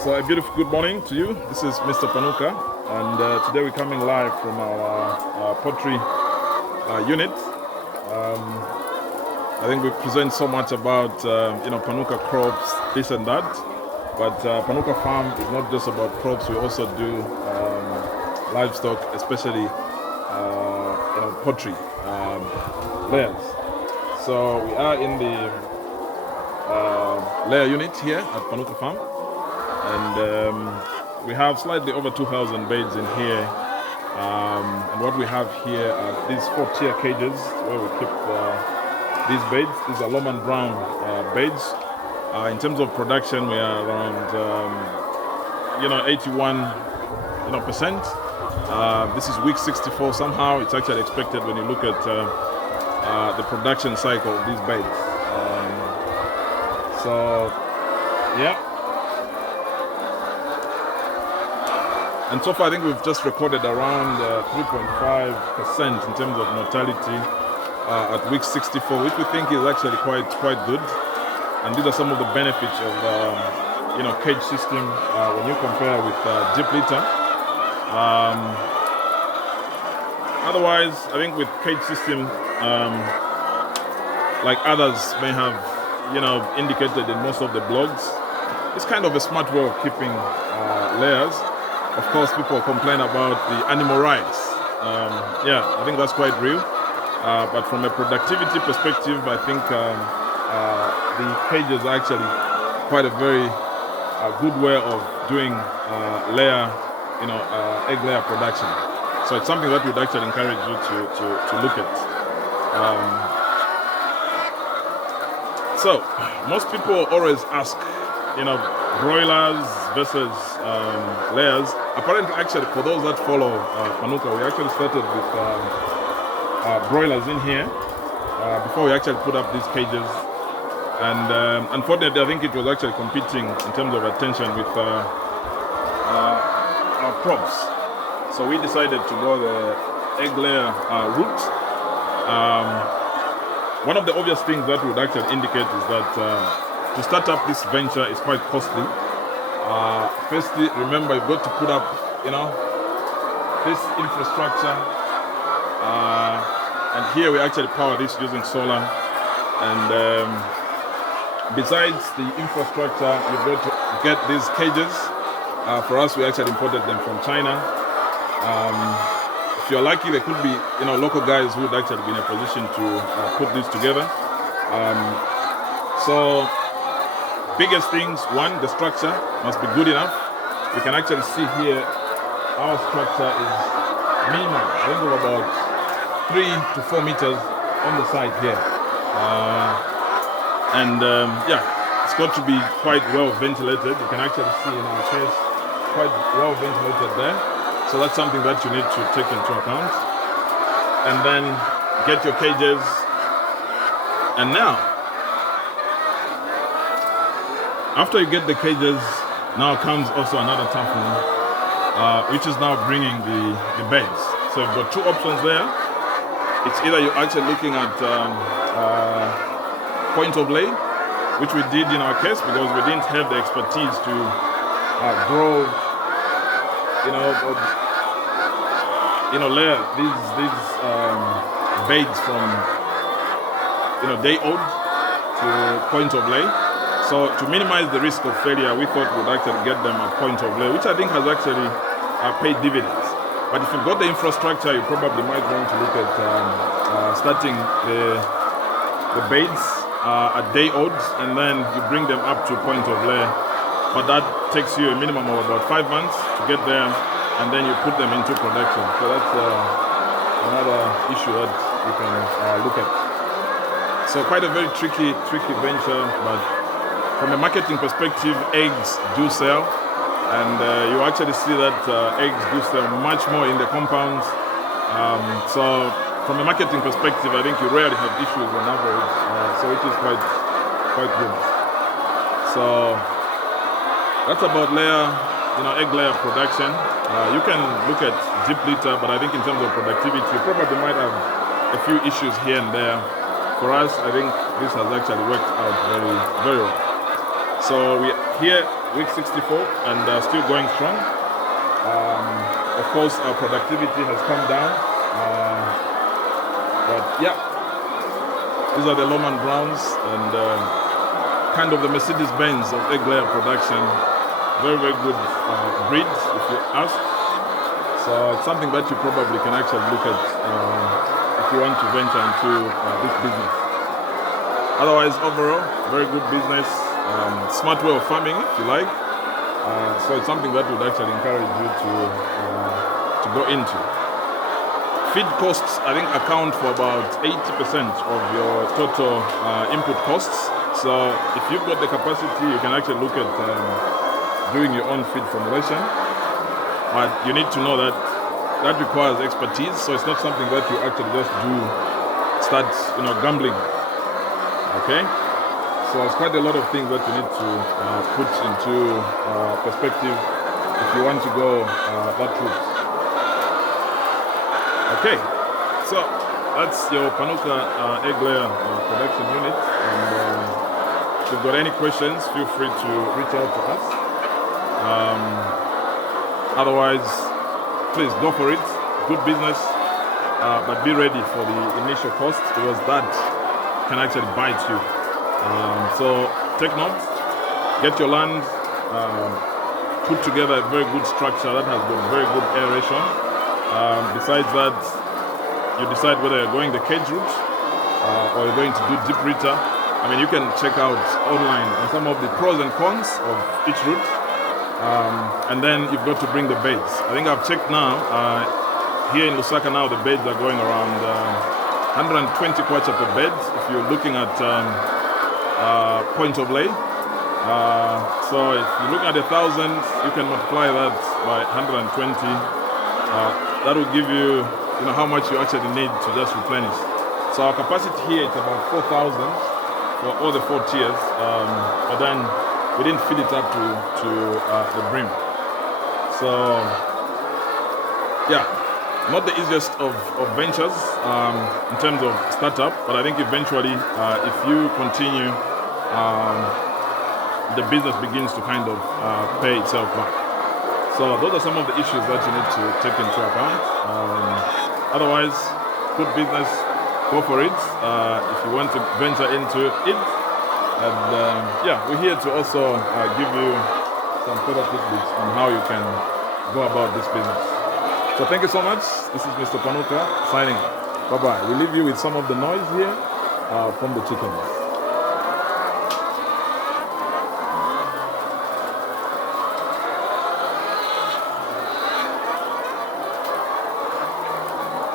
So a beautiful good morning to you. This is Mr. Panuka, and today we're coming live from our poultry unit. I think we present so much about Panuka crops, this and that, but Panuka farm is not just about crops. We also do livestock, especially poultry layers. So we are in the layer unit here at Panuka farm. And we have slightly over 2,000 beds in here. And what we have here are these 4-tier cages where we keep these beds. These are Loman Brown beds. In terms of production, we are around 81%. This is week 64. Somehow it's actually expected when you look at the production cycle of these beds. Yeah. And so far, I think we've just recorded around 3.5% in terms of mortality at week 64, which we think is actually quite good. And these are some of the benefits of cage system when you compare with deep litter. Otherwise, I think with cage system, like others may have indicated in most of the blogs, it's kind of a smart way of keeping layers. Of course, people complain about the animal rights. I think that's quite real. But from a productivity perspective, I think the cages are actually quite a very good way of doing egg layer production. So it's something that we'd actually encourage you to look at. So most people always ask, broilers versus layers. Apparently, actually, for those that follow Panuka, we actually started with broilers in here before we actually put up these cages. And unfortunately, I think it was actually competing in terms of attention with our crops. So we decided to go the egg layer route. One of the obvious things that would actually indicate is that to start up this venture is quite costly. Firstly, remember you've got to put up, this infrastructure. And here we actually power this using solar. And besides the infrastructure, you've got to get these cages. For us, we actually imported them from China. If you're lucky, there could be, local guys who would actually be in a position to put this together. So biggest things, one, the structure must be good enough. You can actually see here our structure is minimum, I think of about 3 to 4 meters on the side here. It's got to be quite well ventilated. You can actually see in our case, quite well ventilated there. So that's something that you need to take into account. And then get your cages. And now, after you get the cages, now comes also another tough one, which is now bringing the beds. So you've got two options there. It's either you're actually looking at point of lay, which we did in our case because we didn't have the expertise to grow, layer these beds from day old to point of lay. So to minimize the risk of failure, we thought we'd actually get them a point of lay, which I think has actually paid dividends. But if you've got the infrastructure, you probably might want to look at starting the beds at day old, and then you bring them up to point of lay. But that takes you a minimum of about 5 months to get there, and then you put them into production. So that's another issue that you can look at. So quite a very tricky venture, but from a marketing perspective, eggs do sell, and you actually see that eggs do sell much more in the compounds. So from a marketing perspective, I think you rarely have issues on average, so it is quite good. So that's about egg layer production. You can look at deep litter, but I think in terms of productivity, you probably might have a few issues here and there. For us, I think this has actually worked out very, very well. So we here week 64, and still going strong. Of course, our productivity has come down, but yeah, these are the Lohmann Browns, and kind of the Mercedes-Benz of egg layer production. Very, very good breed, if you ask. So it's something that you probably can actually look at if you want to venture into this business. Otherwise, overall, very good business, smart way of farming, if you like. So it's something that would actually encourage you to go into. Feed costs, I think, account for about 80% of your total input costs. So if you've got the capacity, you can actually look at doing your own feed formulation. But you need to know that that requires expertise. So it's not something that you actually just start gambling. Okay? So it's quite a lot of things that you need to put into perspective if you want to go that route. Okay, so that's your Panuka egg layer production unit. And if you've got any questions, feel free to reach out to us. Otherwise, please go for it. Good business, but be ready for the initial costs, because that can actually bite you. So take note, get your land, put together a very good structure that has got very good aeration. Besides that, you decide whether you're going the cage route or you're going to do deep rita. I mean, you can check out online on some of the pros and cons of each route. And then you've got to bring the beds. I think I've checked now, here in Lusaka now, the beds are going around 120 kwacha per bed if you're looking at point of lay. So if you look at 1,000, you can multiply that by 120. That will give you, how much you actually need to just replenish. So our capacity here is about 4,000 for all the 4 tiers, but then we didn't fill it up to the brim. So yeah, not the easiest of ventures in terms of startup, but I think eventually if you continue, the business begins to kind of pay itself back. So those are some of the issues that you need to take into account. Otherwise, good business, go for it if you want to venture into it. And yeah, we're here to also give you some further tidbits on how you can go about this business. So thank you so much. This is Mr. Panuka signing off. Bye-bye. We leave you with some of the noise here from the chickens.